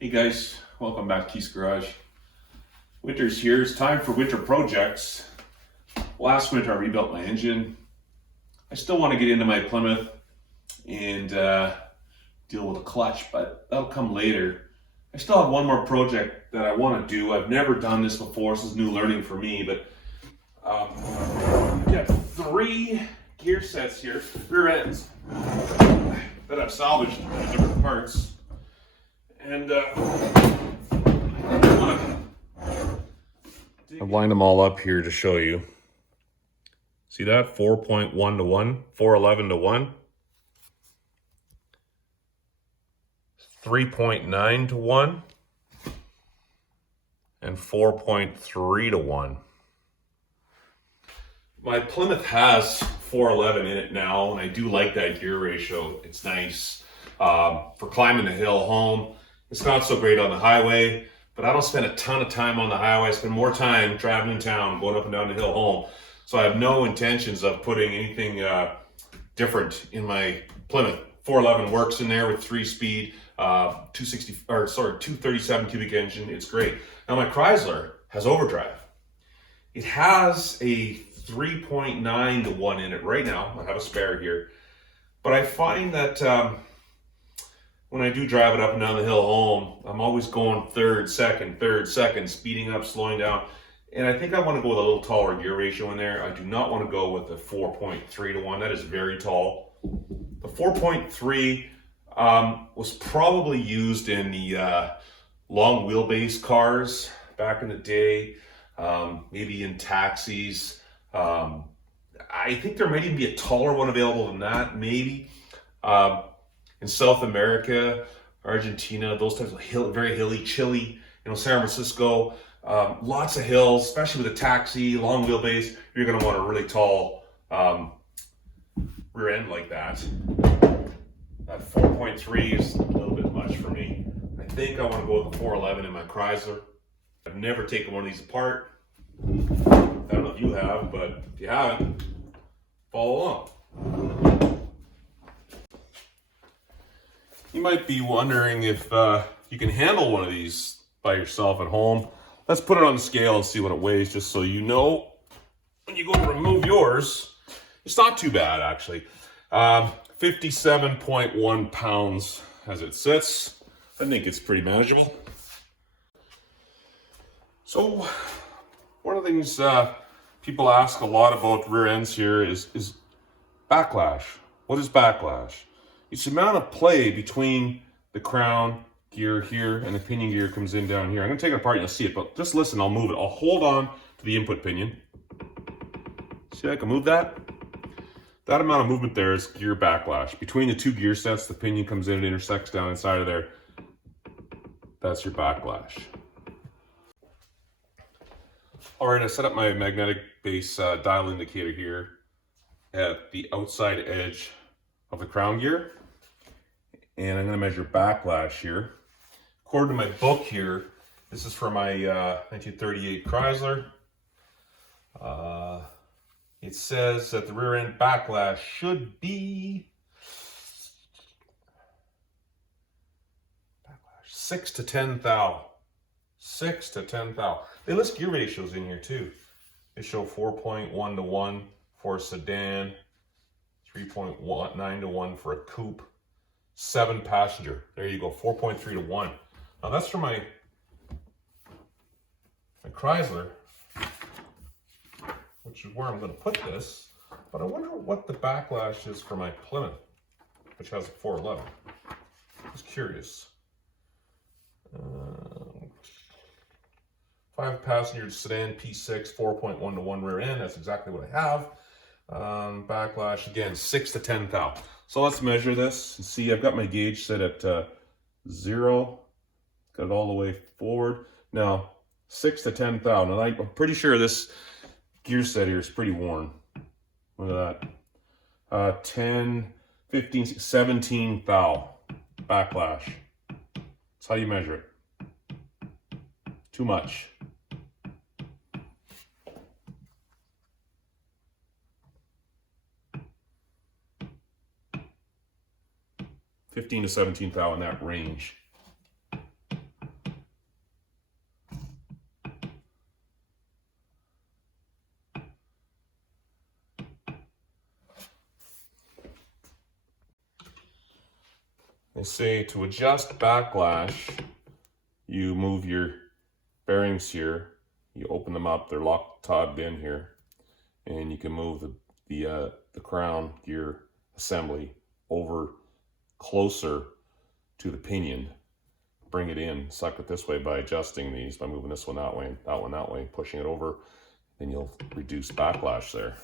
Hey guys, welcome back to Keith's Garage. Winter's here. It's time for winter projects. Last winter I rebuilt my engine. I still want to get into my Plymouth and deal with a clutch, but that'll come later. I still have one more project that I want to do. I've never done this before. This is new learning for me, but I've got 3 gear sets here, rear ends, that I've salvaged in different parts. And I've lined them all up here to show you. See that? 4.1 to 1, 411 to 1, 3.9 to 1, and 4.3 to 1. My Plymouth has 411 in it now, and I do like that gear ratio. It's nice for climbing the hill home. It's not so great on the highway, but I don't spend a ton of time on the highway. I spend more time driving in town, going up and down the hill home. So I have no intentions of putting anything different in my Plymouth. 411 works in there with 3-speed, 237 cubic engine. It's great. Now my Chrysler has overdrive. It has a 3.9 to 1 in it right now. I have a spare here, but I find that when I do drive it up and down the hill home, I'm always going third, second, speeding up, slowing down. And I think I want to go with a little taller gear ratio in there. I do not want to go with the 4.3 to 1. That is very tall. The 4.3 was probably used in the long wheelbase cars back in the day, maybe in taxis. I think there might even be a taller one available than that, maybe. In South America, Argentina, those types of very hilly, Chile, San Francisco, lots of hills, especially with a taxi, long wheelbase, you're going to want a really tall rear end like that. That 4.3 is a little bit much for me. I think I want to go with the 411 in my Chrysler. I've never taken one of these apart. I don't know if you have, but if you haven't, follow along. You might be wondering if you can handle one of these by yourself at home. Let's put it on the scale and see what it weighs, just so you know when you go to remove yours. It's not too bad, actually. 57.1 pounds as it sits. I think it's pretty manageable. So one of the things people ask a lot about rear ends here is backlash. What is backlash? It's the amount of play between the crown gear here and the pinion gear comes in down here. I'm going to take it apart and you'll see it, but just listen, I'll move it. I'll hold on to the input pinion. See, I can move that? That amount of movement there is gear backlash. Between the 2 gear sets, the pinion comes in and intersects down inside of there. That's your backlash. All right, I set up my magnetic base dial indicator here at the outside edge of the crown gear. And I'm going to measure backlash here. According to my book here, this is for my 1938 Chrysler. It says that the rear end backlash should be 6 to 10 thou. 6 to 10 thou. They list gear ratios in here too. They show 4.1 to 1 for a sedan, 3.9 to 1 for a coupe, 7 passenger. There you go, 4.3 to 1. Now that's for my Chrysler, which is where I'm going to put this. But I wonder what the backlash is for my Plymouth, which has a 411. Just curious. 5 passenger sedan P6, 4.1 to 1 rear end. That's exactly what I have. Backlash again, 6 to 10 thou. So let's measure this and see. I've got my gauge set at 0. Got it all the way forward. Now 6 to 10 thou. Now I'm pretty sure this gear set here is pretty worn. Look at that. 10, 15, 17 thou backlash. That's how you measure it. Too much. 15 to 17 thou in that range. They say to adjust backlash, you move your bearings here, you open them up, they're locked, tabbed in here, and you can move the crown gear assembly over closer to the pinion, bring it in, suck it this way by adjusting these, by moving this one that way, pushing it over, then you'll reduce backlash there.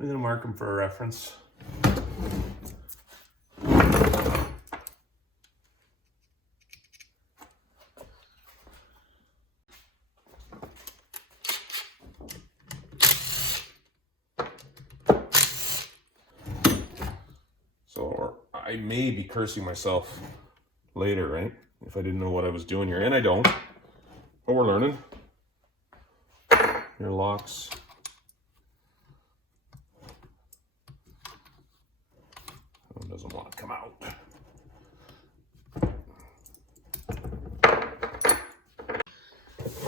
I'm going to mark them for a reference. So I may be cursing myself later, right? If I didn't know what I was doing here, and I don't, but we're learning. Your locks. Doesn't want to come out.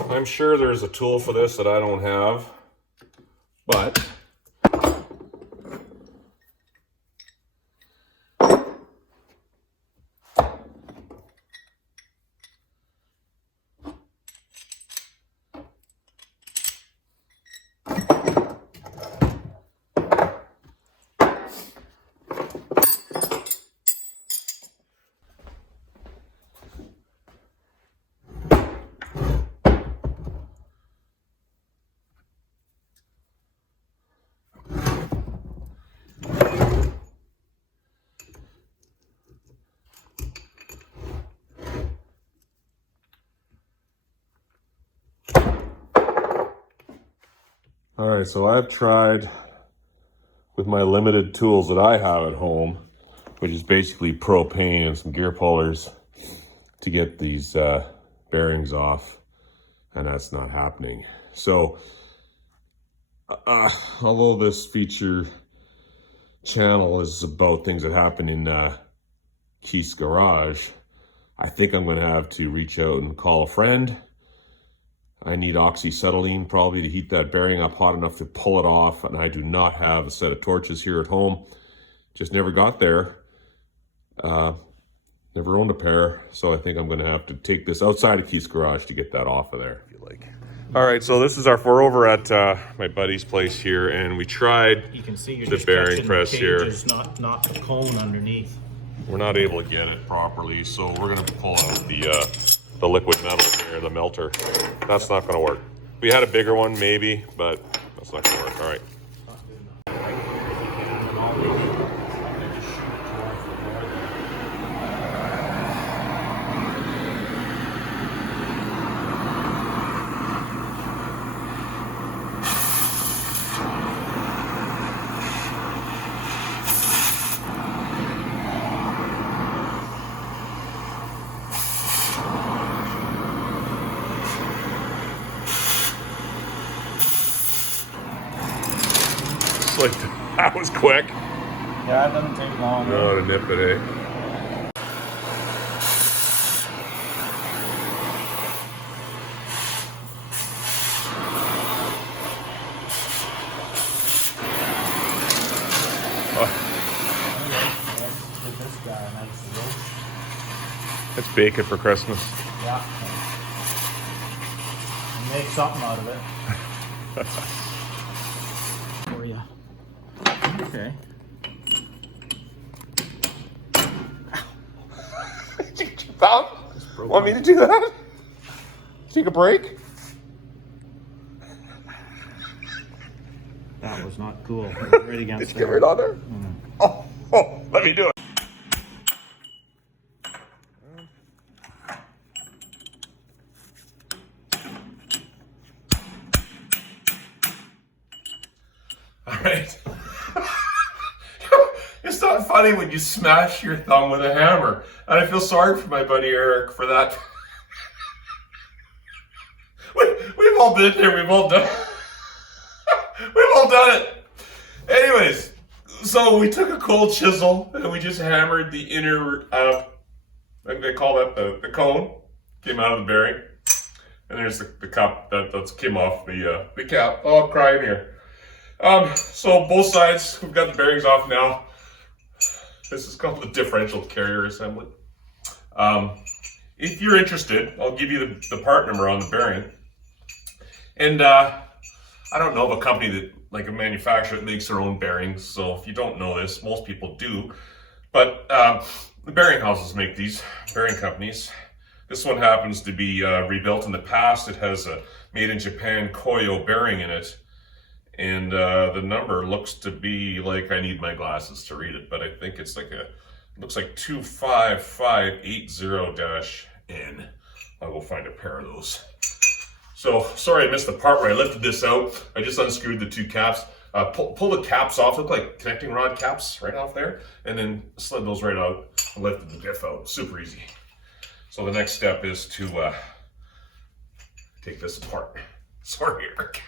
I'm sure there's a tool for this that I don't have, but all right, so I've tried with my limited tools that I have at home, which is basically propane and some gear pullers, to get these bearings off, and that's not happening. So although this feature channel is about things that happen in Keith's garage, I think I'm going to have to reach out and call a friend. I need oxyacetylene probably to heat that bearing up hot enough to pull it off, and I do not have a set of torches here at home. Just never got there. Never owned a pair, so I think I'm going to have to take this outside of Keith's garage to get that off of there, if you like. All right, so this is we're over at my buddy's place here, and we tried you can see you're the just bearing press here. Not the cone underneath. We're not able to get it properly, so we're going to pull out the liquid metal here, the melter. That's not going to work. We had a bigger one maybe, but that's not going to work. All right. Like, that was quick. Yeah, it doesn't take long. No, to nip it, eh? Give this guy a nice roast. It's bacon for Christmas. Yeah. Make something out of it. For you. Okay. Want me to do that? Take a break? That was not cool. It was right against Did you get right on there? Oh, let me do it. All right. It's not funny when you smash your thumb with a hammer. And I feel sorry for my buddy Eric for that. We've all been there. We've all done it. Anyways, so we took a cold chisel and we just hammered the inner, I think they call that the cone, came out of the bearing. And there's the cup that came off the cap. Oh, I'm crying here. So both sides, we've got the bearings off now. This is called the differential carrier assembly. If you're interested, I'll give you the part number on the bearing. And I don't know of a company that, like a manufacturer that makes their own bearings. So if you don't know this, most people do. But the bearing houses make these, bearing companies. This one happens to be rebuilt in the past. It has a made in Japan Koyo bearing in it. And the number looks to be like, I need my glasses to read it, but I think it's like looks like 25580-N. I'll go find a pair of those. So, sorry I missed the part where I lifted this out. I just unscrewed the two caps. Pull the caps off, look like connecting rod caps right off there, and then slid those right out and lifted the diff out. Super easy. So the next step is to take this apart. Sorry, Eric.